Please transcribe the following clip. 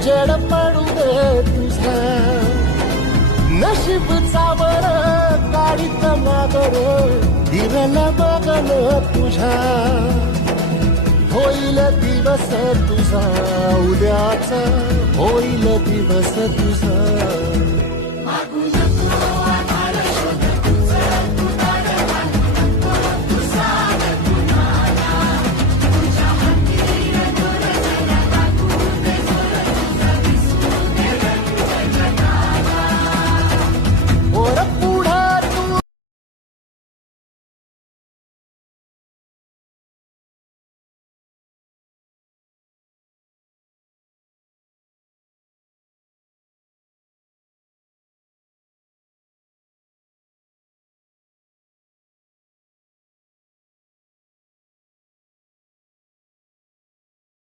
उजेड पडू दे तुझा नशीब चावर काढीत मागर दिरल बगल तुझा होईल दिवस तुझा उद्याचा होईल दिवस तुझा